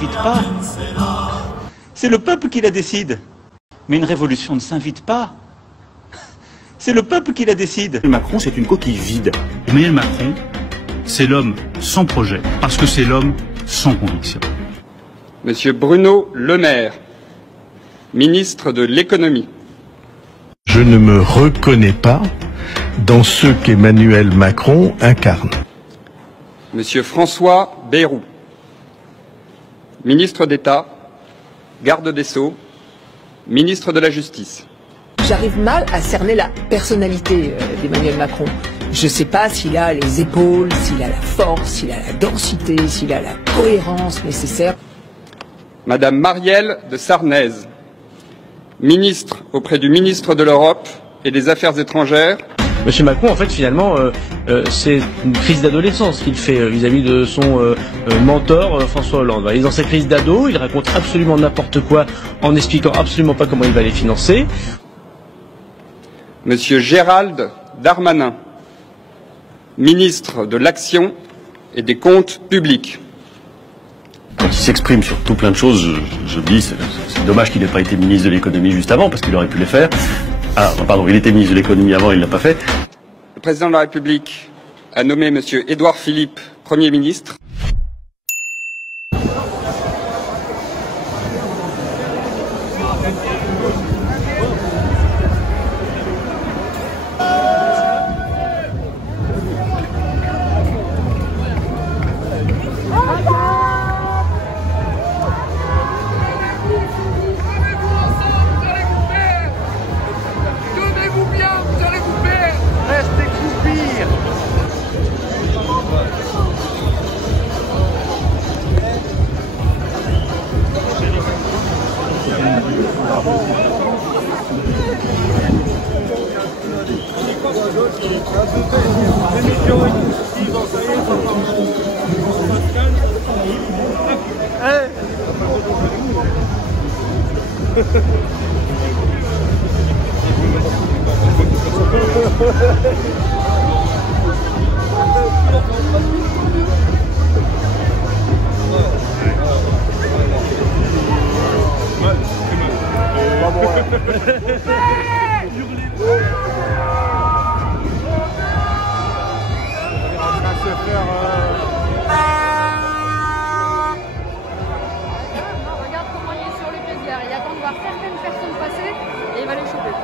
s'invite pas. C'est le peuple qui la décide. Mais une révolution ne s'invite pas. C'est le peuple qui la décide. Macron, c'est une coquille vide. Emmanuel Macron, c'est l'homme sans projet, parce que c'est l'homme sans conviction. Monsieur Bruno Le Maire, ministre de l'économie. Je ne me reconnais pas dans ce qu'Emmanuel Macron incarne. Monsieur François Bayrou, ministre d'État, garde des Sceaux, ministre de la Justice. J'arrive mal à cerner la personnalité d'Emmanuel Macron. Je ne sais pas s'il a les épaules, s'il a la force, s'il a la densité, s'il a la cohérence nécessaire. Madame Marielle de Sarnez, ministre auprès du ministre de l'Europe et des Affaires étrangères. Monsieur Macron, en fait, finalement, c'est une crise d'adolescence qu'il fait vis-à-vis de son mentor François Hollande. Il est dans sa crise d'ado, il raconte absolument n'importe quoi en n'expliquant absolument pas comment il va les financer. Monsieur Gérald Darmanin, ministre de l'Action et des Comptes publics. Quand il s'exprime sur tout plein de choses, je dis c'est dommage qu'il n'ait pas été ministre de l'économie juste avant, parce qu'il aurait pu les faire. Ah, pardon, il était ministre de l'économie avant, il ne l'a pas fait. Le président de la République a nommé monsieur Édouard Philippe Premier ministre. Regarde comment il est sur les plaisirs. Il attend de voir certaines personnes passer et il va les choper.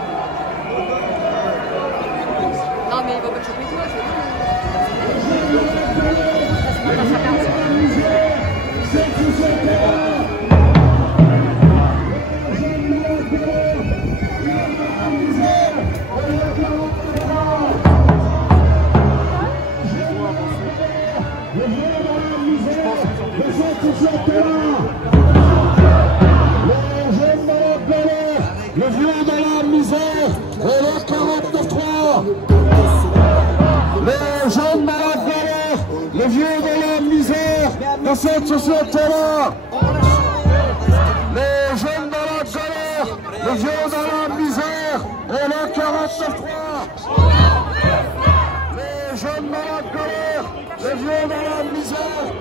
Non mais il va pas te choper toi, c'est tout. Ça se passe à le vieux de la misère et le 49.3. Les jeunes malades galères, le vieux de la misère de cette société-là. Les jeunes malades galères, le vieux de la misère et le 49.3. Les jeunes malades galères, le vieux de la misère.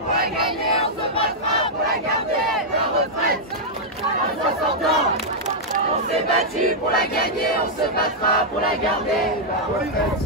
Pour la gagner, on se battra pour la garder, la retraite à 60 ans. On s'est battu pour la gagner, on se battra pour la garder, la retraite.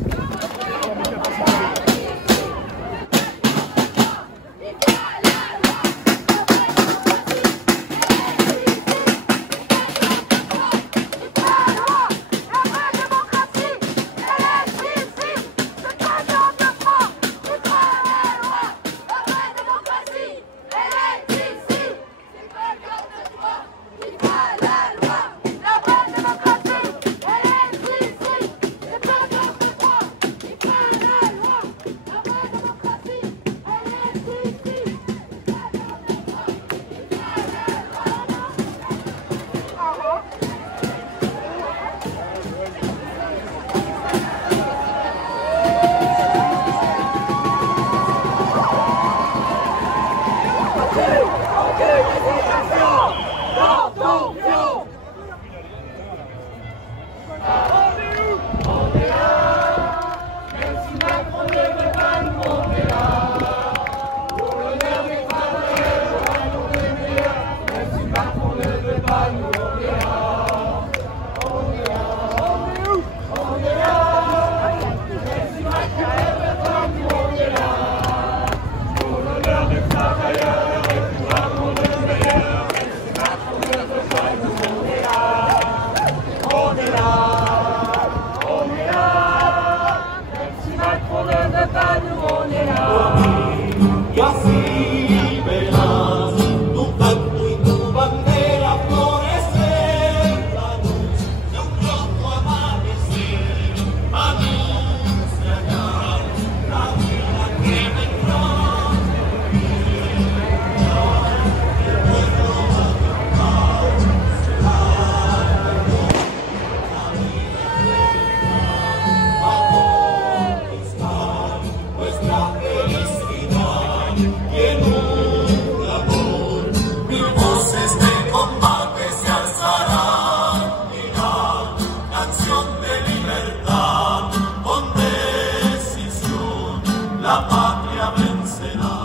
voces de combate se alzarán y la canción de libertad con decisión la patria vencerá.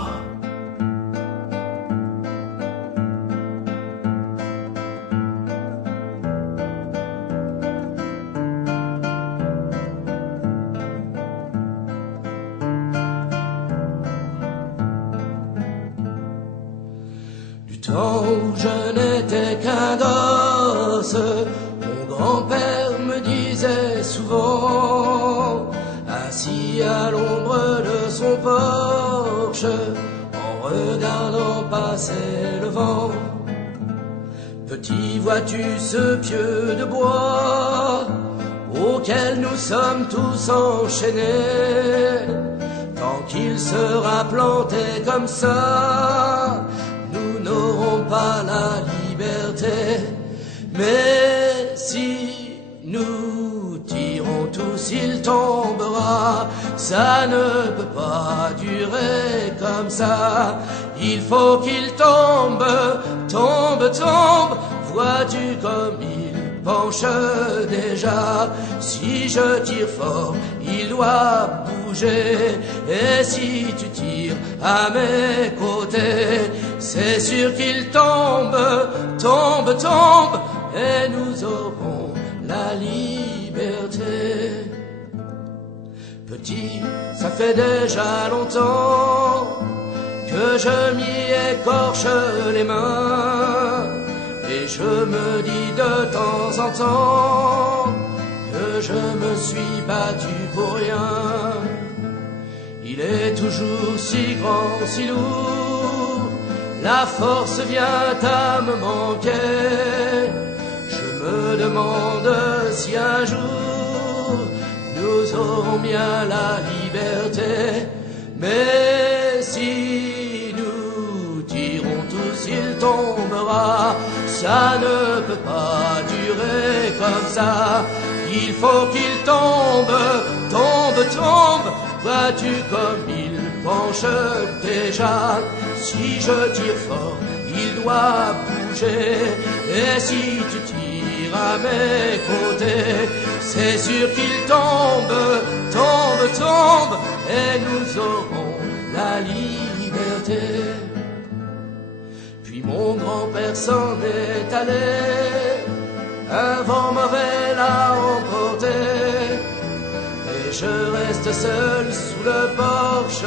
Tant où je n'étais qu'un gosse, mon grand-père me disait souvent, assis à l'ombre de son porche, en regardant passer le vent, petit, vois-tu ce pieu de bois auquel nous sommes tous enchaînés, tant qu'il sera planté comme ça, nous n'aurons pas la liberté. Mais si nous tirons tous, il tombera. Ça ne peut pas durer comme ça. Il faut qu'il tombe, tombe, tombe. Vois-tu comme il penche déjà. Si je tire fort, il doit bouger. Et si tu tires à mes côtés, c'est sûr qu'il tombe, tombe, tombe, et nous aurons la liberté. Petit, ça fait déjà longtemps que je m'y écorche les mains, et je me dis de temps en temps que je me suis battu pour rien. Il est toujours si grand, si lourd, la force vient à me manquer. Je me demande si un jour nous aurons bien la liberté. Mais si nous tirons tous, il tombera. Ça ne peut pas durer comme ça. Il faut qu'il tombe, tombe, tombe. Vois-tu comme il penche déjà. Si je tire fort, il doit bouger. Et si tu tires à mes côtés, c'est sûr qu'il tombe, tombe, tombe, et nous aurons la liberté. Puis mon grand-père s'en est allé, un vent mauvais l'a emporté, et je reste seul sous le porche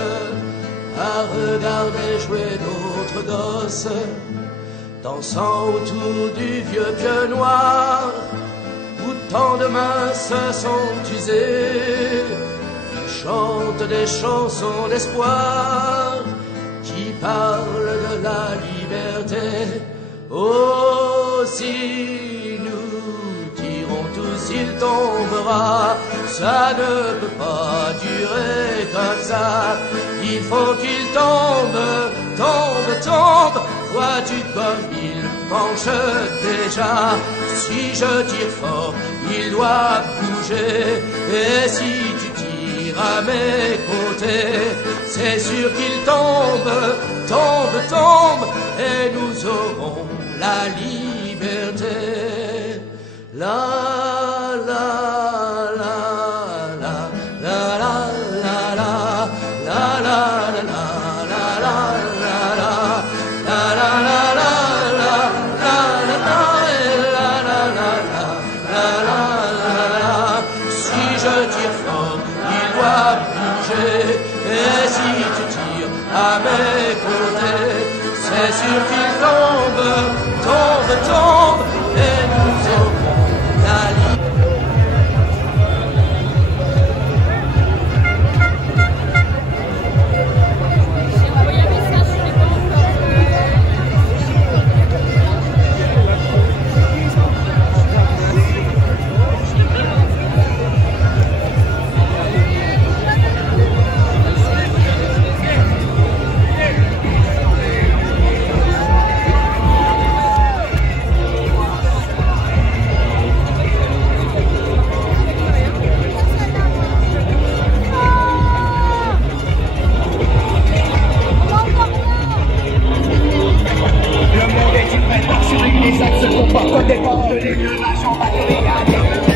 à regarder jouer d'autres gosses, dansant autour du vieux pieu noir, où tant de mains se sont usées. Ils chantent des chansons d'espoir qui parlent de la liberté. Oh, si nous tirons tous, il tombera. Ça ne peut pas durer comme ça. Il faut qu'il tombe, tombe, tombe. Vois-tu comme il penche déjà. Si je tire fort, il doit bouger. Et si tu tires à mes côtés, c'est sûr qu'il tombe, tombe, tombe, et nous aurons la liberté. La, la, la, la, la, la, la, la, la, la, la, et si tu tires à mes côtés, c'est sûr qu'il tombe, tombe, tombe, et nous aurons la liberté. défendre les lieux nation patriote.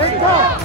État,